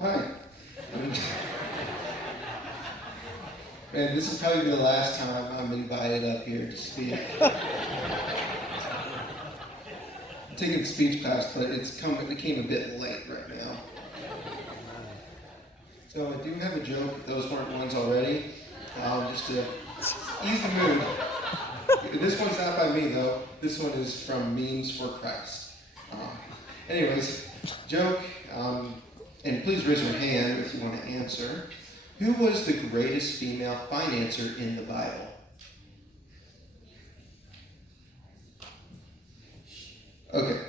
Hi. Man, this is probably the last time I'm invited up here to speak. I'm taking speech class, but it came a bit late right now. So I do have a joke, if those weren't ones already, just to ease the mood. This one's not by me, though. This one is from Memes for Christ. Anyways, joke, and please raise your hand if you want to answer. Who was the greatest female financer in the Bible? Okay,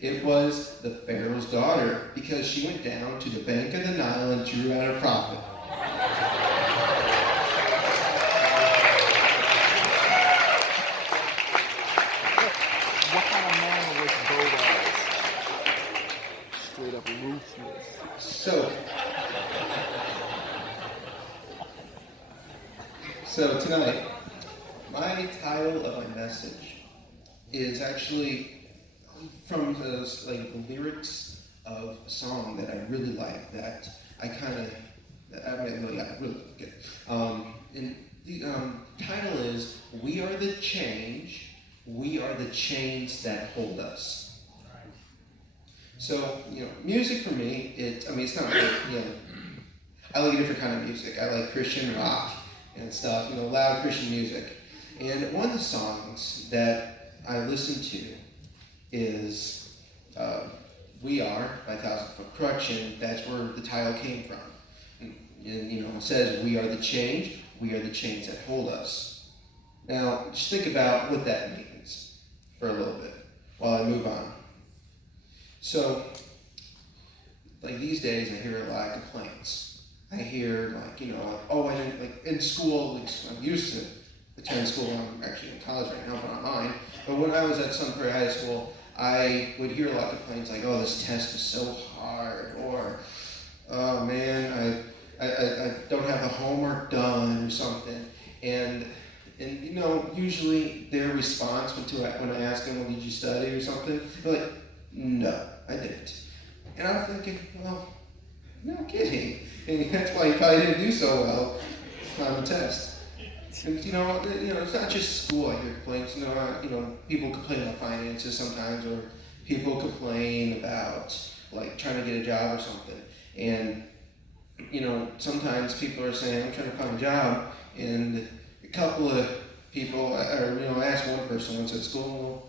it was the Pharaoh's daughter, because she went down to the bank of the Nile and drew out a profit. What kind of man was Boaz? Straight up ruthless. So tonight, my title of my message is actually from the lyrics of a song that I really like, that I really like it. And the title is "We Are the Change, We Are the Chains That Hold Us." So, music for me, it's not like, I like a different kind of music. I like Christian rock and stuff, loud Christian music. And one of the songs that I listen to is We Are by 1,000 Foot Crutch, and that's where the title came from. And it says, "We are the change, we are the chains that hold us." Now, just think about what that means for a little bit while I move on. So, these days I hear a lot of complaints. I hear I didn't, in school, at least I'm used to attend school. I'm actually in college right now, but online. But when I was at Sunbury High School, I would hear a lot of complaints like, "Oh, this test is so hard," or, "Oh man, I don't have the homework done," or something. And usually their response when I ask them, "Well, did you study or something?" They're like, "No, I didn't." And I'm thinking, well, no kidding. And that's why you probably didn't do so well on the test. And it's not just school. I hear complaints. People complain about finances sometimes, or people complain about trying to get a job or something. And sometimes people are saying, "I'm trying to find a job," and a couple of people, I asked one person once at school,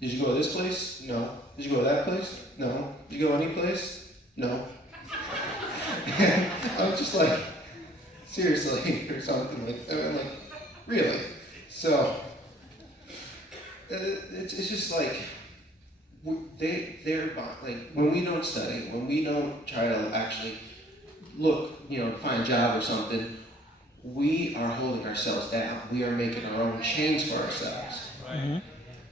"Did you go to this place?" "No." "Did you go to that place?" "No." "Did you go any place?" "No." And I was just like, seriously, or something really? So, it's just they're when we don't study, when we don't try to actually look, find a job or something, we are holding ourselves down. We are making our own chains for ourselves. Mm-hmm.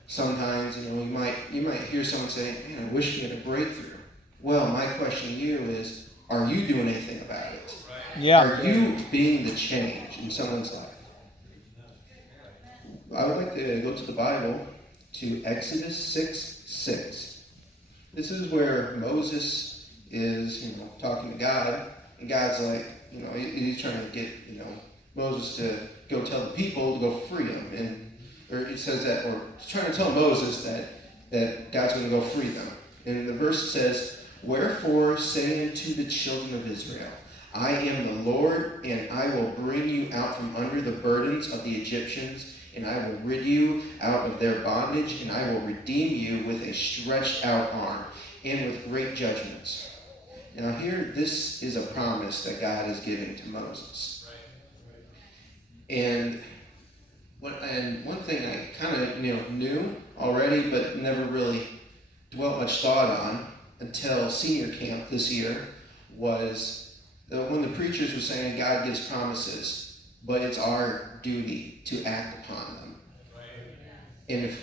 Sometimes, you might hear someone say, "Man, I wish we had a breakthrough." Well, my question to you is, are you doing anything about it? Yeah. Are you being the change in someone's life? I would like to go to the Bible, to Exodus 6:6. This is where Moses is, talking to God, and God's like, he's trying to get, Moses to go tell the people to go free them, or it says that, or he's trying to tell Moses that God's going to go free them. And the verse says, "Wherefore say unto the children of Israel, I am the Lord, and I will bring you out from under the burdens of the Egyptians, and I will rid you out of their bondage, and I will redeem you with a stretched out arm, and with great judgments." Now here, this is a promise that God is giving to Moses. And one thing I kind of knew already, but never really dwelt much thought on until senior camp this year, was when the preachers were saying God gives promises, but it's our duty to act upon them. And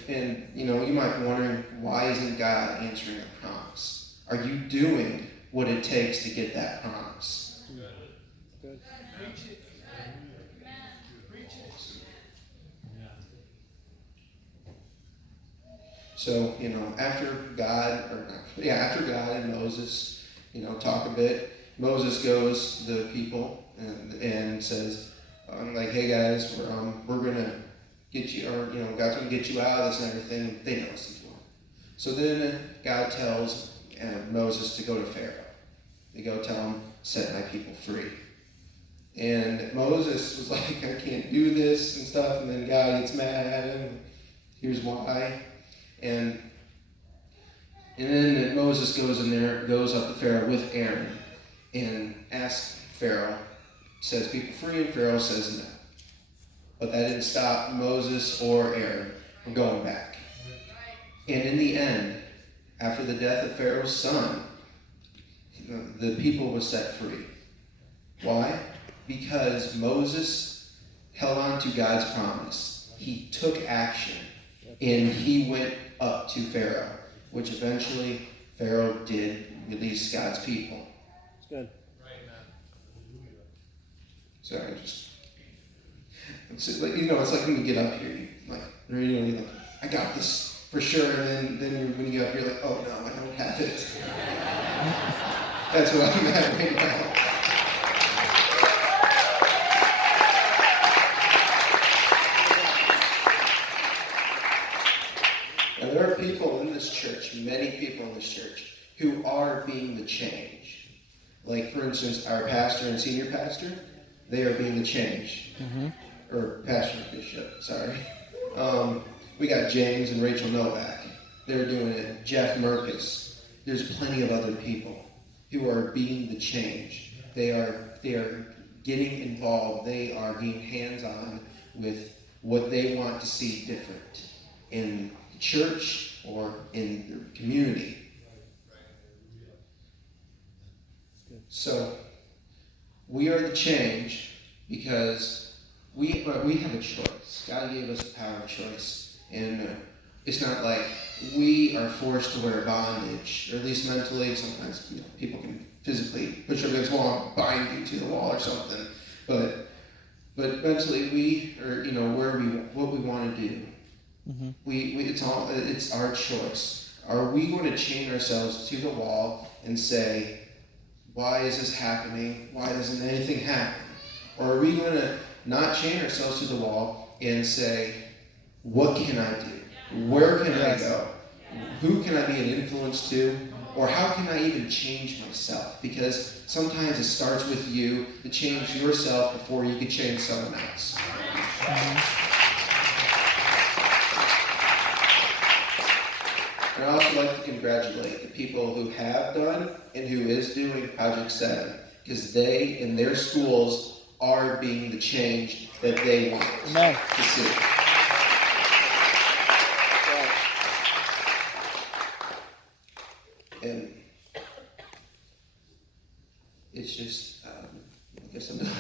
you might be wondering, why isn't God answering a promise? Are you doing what it takes to get that promise? Good. So, after God and Moses talk a bit. Moses goes to the people and says, like, hey guys, we're gonna get you, or God's gonna get you out of this and everything. They know what's going on. So then God tells Moses to go to Pharaoh. They go tell him, set my people free. And Moses was like, I can't do this and stuff. And then God gets mad at him. Here's why. And then Moses goes up to Pharaoh with Aaron and asks Pharaoh, says people free, and Pharaoh says no. But that didn't stop Moses or Aaron from going back. And in the end, after the death of Pharaoh's son, the people were set free. Why? Because Moses held on to God's promise. He took action, and he went up to Pharaoh, which eventually Pharaoh did release God's people. It's good. Sorry, it's like when you get up here, you're like, I got this for sure, and then when you get up, you're like, oh no, I don't have it. That's what I'm at right now. Now, there are people in this church, many people in this church, who are being the change. Like, for instance, our pastor and senior pastor, they are being the change. Mm-hmm. Or pastor and bishop, sorry. We got James and Rachel Novak. They're doing it. Jeff Merkus. There's plenty of other people who are being the change. They are getting involved. They are being hands-on with what they want to see different in the church or in the community. So we are the change because we have a choice. God gave us the power of choice, and it's not like we are forced to wear bondage, or at least mentally. Sometimes people can physically push you against the wall and bind you to the wall or something. But mentally, we are what we want to do. Mm-hmm. It's our choice. Are we going to chain ourselves to the wall and say, why is this happening? Why doesn't anything happen? Or are we going to not chain ourselves to the wall and say, what can I do? Where can I go? Who can I be an influence to? Or how can I even change myself? Because sometimes it starts with you to change yourself before you can change someone else. And I'd also like to congratulate the people who have done and who is doing Project 7, because they, in their schools, are being the change that they want to see. And it's just, I guess I'm done.